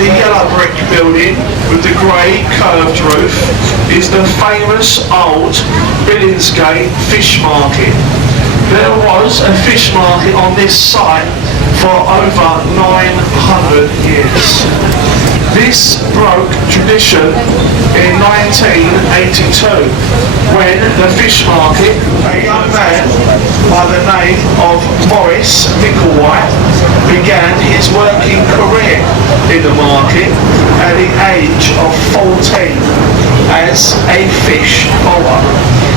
the yellow brick building with the grey curved roof is the famous old Billingsgate fish market. There was a fish market on this site for over 900 years. This broke tradition in 1982 when the fish market, a young man by the name of Maurice Micklewhite, began his working career in the market at the age of 14 as a fish bowler.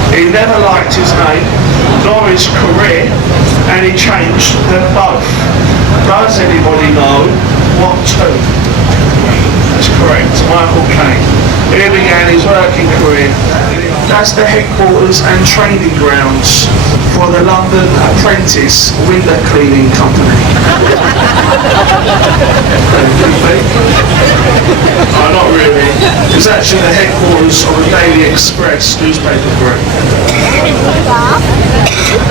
He never liked his name nor his career, and he changed them both. Does anybody know what to? That's correct, Michael Caine. He began his working career. That's the headquarters and training grounds for the London Apprentice Window Cleaning Company. Oh, not really. It's actually the headquarters of the Daily Express newspaper group.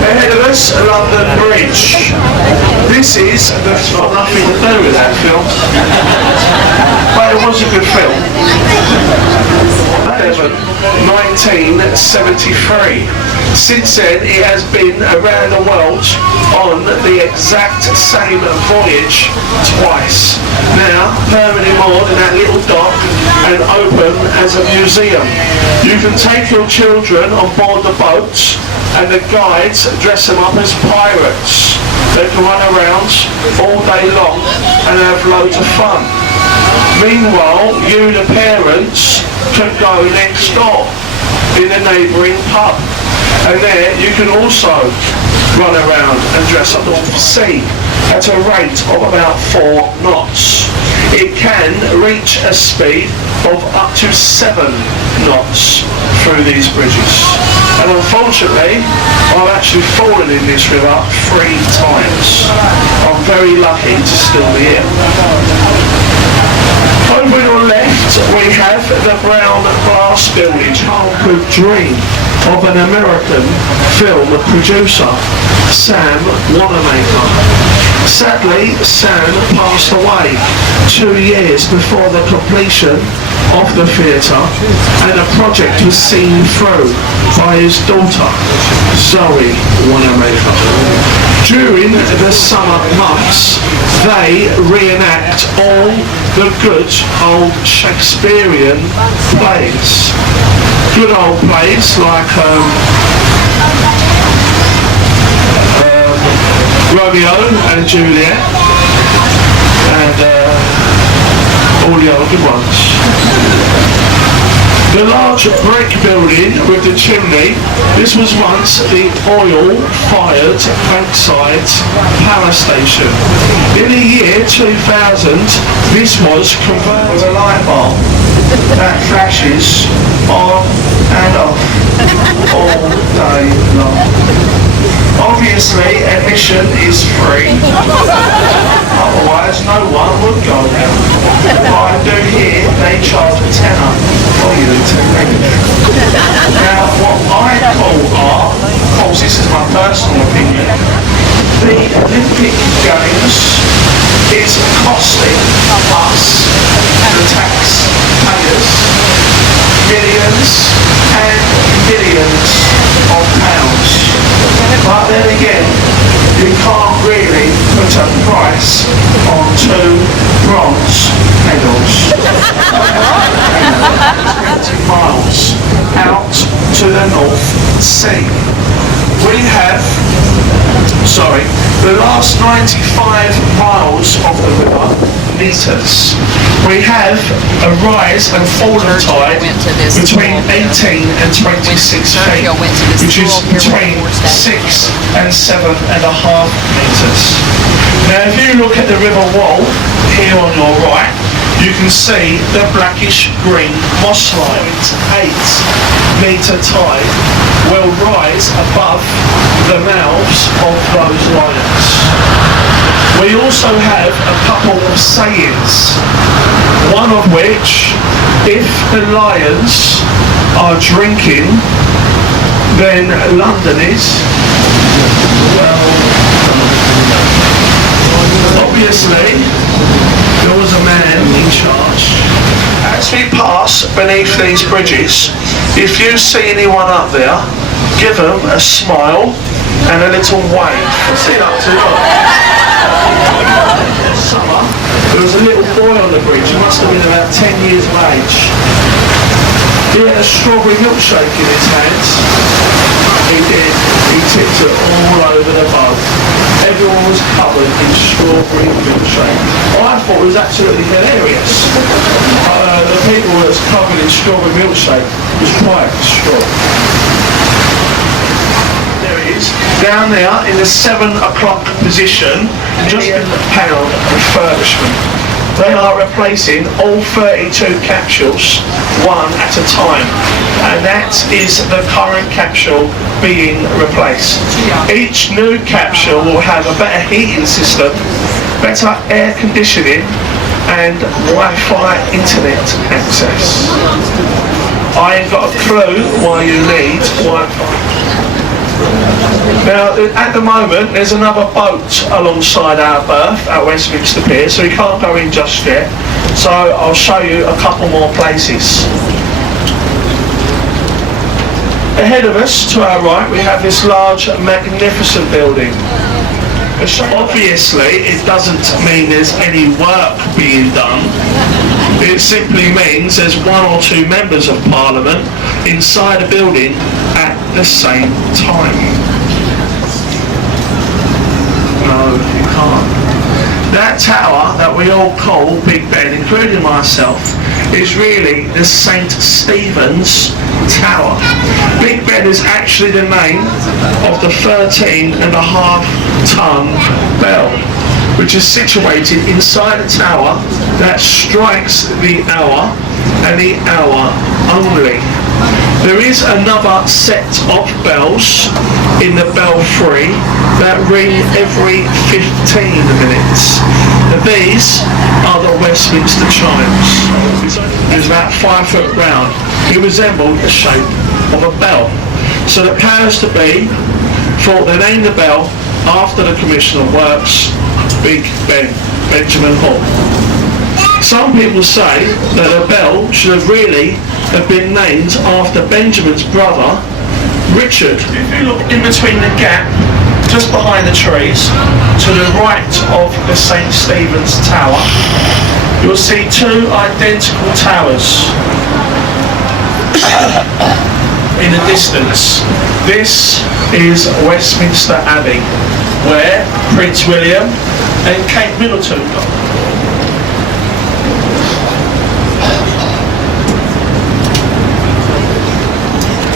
Ahead of us, London Bridge. This is, that's got nothing to do with that film. But it was a good film. 1973. Since then, it has been around the world on the exact same voyage twice. Now, permanently moored in that little dock and open as a museum. You can take your children on board the boats, and the guides dress them up as pirates. They can run around all day long and have loads of fun. Meanwhile, you, the parents, can go next door in the neighbouring pub, and there you can also run around and dress up off the sea at a rate of about 4 knots. It can reach a speed of up to 7 knots through these bridges. And unfortunately, I've actually fallen in this river 3 times. I'm very lucky to still be here. Over on your left, we have the brown glass building, childhood dream of an American film producer, Sam Wanamaker. Sadly, Sam passed away 2 years before the completion of the theatre, and the project was seen through by his daughter, Zoe Wanamaker. During the summer months, they reenact all the good old Shakespearean plays. Good old plays like Romeo and Juliet, and all the other good ones. The large brick building with the chimney, this was once the oil-fired Bankside power station. In the year 2000, this was converted with a light bulb that flashes on and off all day long. Obviously, admission is free, otherwise no one would go there. What I do here, they charge a tenner for you to read. Now, what I call are, of course this is my personal opinion, the Olympic Games is costing us, the taxpayers, millions and millions of pounds. But then again, you can't really put a price on 2 bronze medals. 20 miles out to the North Sea. We have, the last 95 miles of the river, meters. We have a rise and fall of tide between 18 and 26 feet, which is between 6 and 7.5 meters. Now if you look at the river wall here on your right, you can see the blackish green moss line. 8-meter tide will rise above the mouths of those lions. We also have a couple of sayings, one of which, if the lions are drinking, then London is, well, obviously there was a man in charge. As we pass beneath these bridges, if you see anyone up there, give them a smile and a little wave. What's it up to? Look. Summer, there was a little boy on the bridge. He must have been about 10 years of age. He had a strawberry milkshake in his hands. He did. He tipped it all over the boat. Everyone was covered in strawberry milkshake. I thought it was absolutely hilarious. The people that was covered in strawberry milkshake was quite distraught. There it is. Down there in the 7 o'clock position, just £1 refurbishment. They are replacing all 32 capsules one at a time, and that is the current capsule being replaced. Each new capsule will have a better heating system, better air conditioning and Wi-Fi internet access. I ain't got a clue why you need Wi-Fi. Now, at the moment, there's another boat alongside our berth at Westminster Pier, so we can't go in just yet. So I'll show you a couple more places. Ahead of us, to our right, we have this large, magnificent building. Obviously, it doesn't mean there's any work being done. It simply means there's 1 or 2 members of Parliament inside a building at the same time. No, you can't. That tower that we all call Big-Ben, including myself, is really the St. Stephen's Tower. Big-Ben is actually the name of the 13.5-ton bell, which is situated inside a tower that strikes the hour and the hour only. There is another set of bells in the belfry that ring every 15 minutes. These are the Westminster chimes. It was about 5 foot round. It resembled the shape of a bell. So the powers to be thought they named the bell after the Commissioner of Works, Big-Ben, Benjamin Hall. Some people say that the bell should have really been named after Benjamin's brother, Richard. If you look in between the gap, just behind the trees, to the right of the St. Stephen's Tower, you'll see 2 identical towers in the distance. This is Westminster Abbey, where Prince William and Kate Middleton got.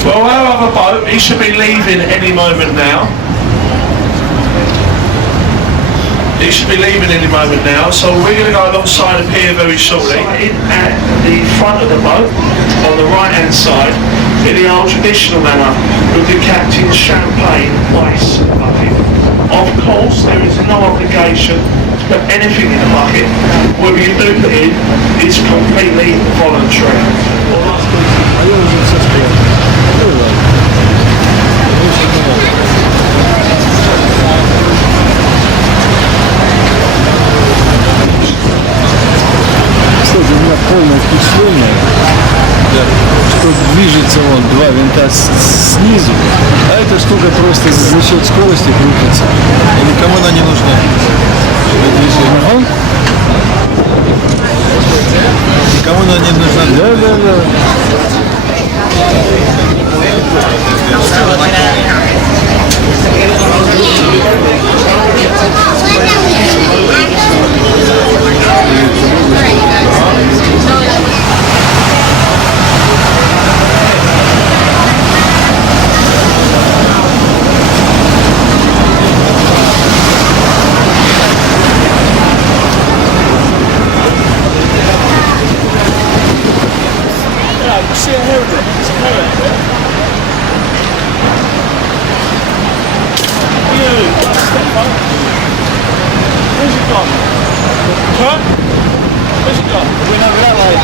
Well, our other boat, he should be leaving any moment now. He should be leaving any moment now, so we're going to go alongside the pier very shortly. In at the front of the boat, on the right hand side, in the old traditional manner, with the captain's champagne ice bucket. Of course, there is no obligation to put anything in the bucket. Whether you do put in, it's completely voluntary. Кстати, у меня полное впечатление, что движется вон 2 винта снизу, а эта штука просто за счет скорости крутится. И никому она не нужна. Никому она не нужна. Да. Where's it gone? Where's it gone? We're not that way.